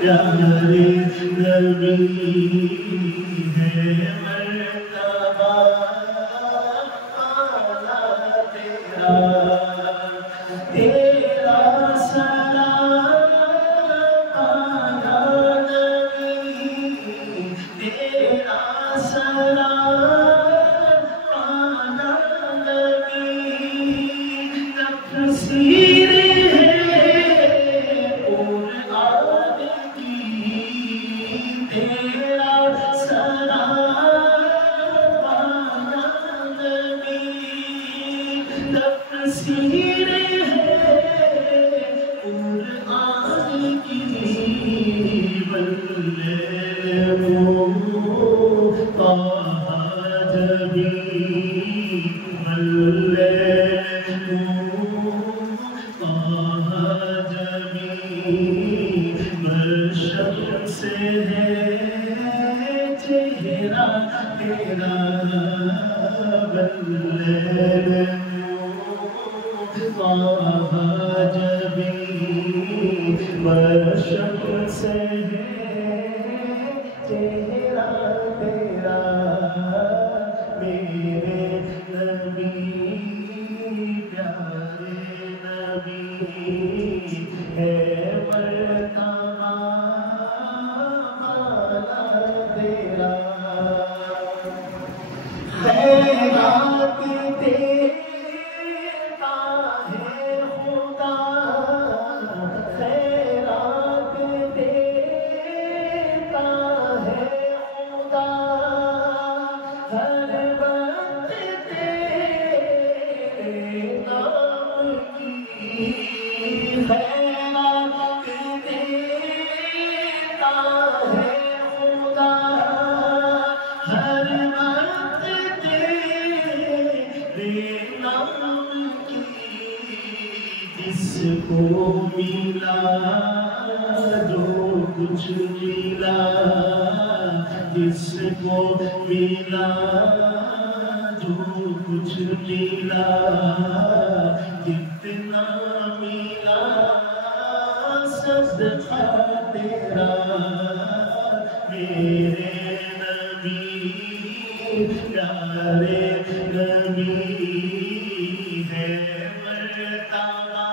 پیارے نبی ہے مرتبہ آنا تیرا سلام آیا نبی تیرا سلام آیا نبی تفسیر تفسیر ہے قرآن کی واللیل طہ جبین واللیل طہ جبین والشمس ہے چہرہ تیرا واللیل طہ جبین والشمس ہے چہرہ تیرا میرے نبی پیارے نبی ہے مرتبہ آنا تیرا خیرات دیتا ہے خدا خیرات دیتا ہے خدا ہر وقت تیرے نام کی خیرات دیتا ہے خدا ہر وقت تیرے نام کی جس کو ملا جو کچھ ملا جس کو ملا جو کچھ ملا جتنا ملا صدقہ تیرا میرے نبی پیارے نبی ہے مرتبہ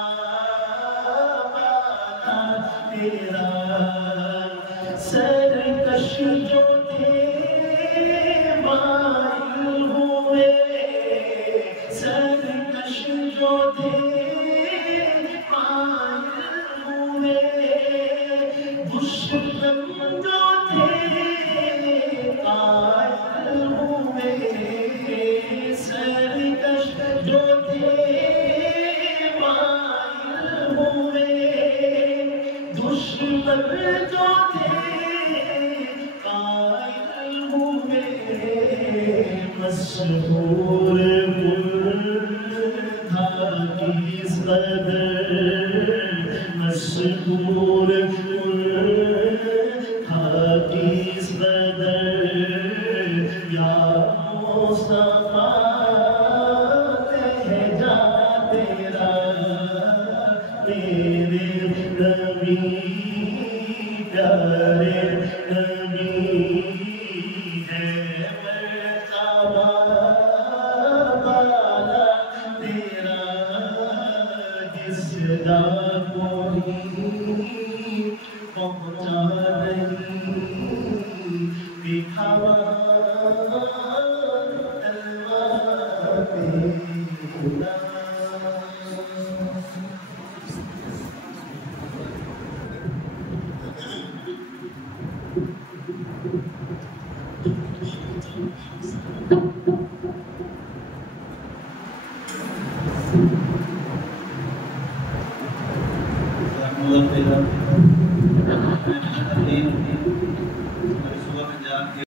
تیرا سرکش جو تھے مائل ہوئے سرکش جو تھے مائل ہوئے دشمن جو تھے قائل ہوئے سرکش جو تھے مائل ہوئے دشمن جو تھے قائل ہوئے مشہور تھا کس قدر مشہور تھا کس قدر یا مصطفیٰ لہجہ تیرا میرے نبی پیارے نبی ہے مرتبہ بالا تیرا جس دا کوئی پہنچا نہیں دکھاوا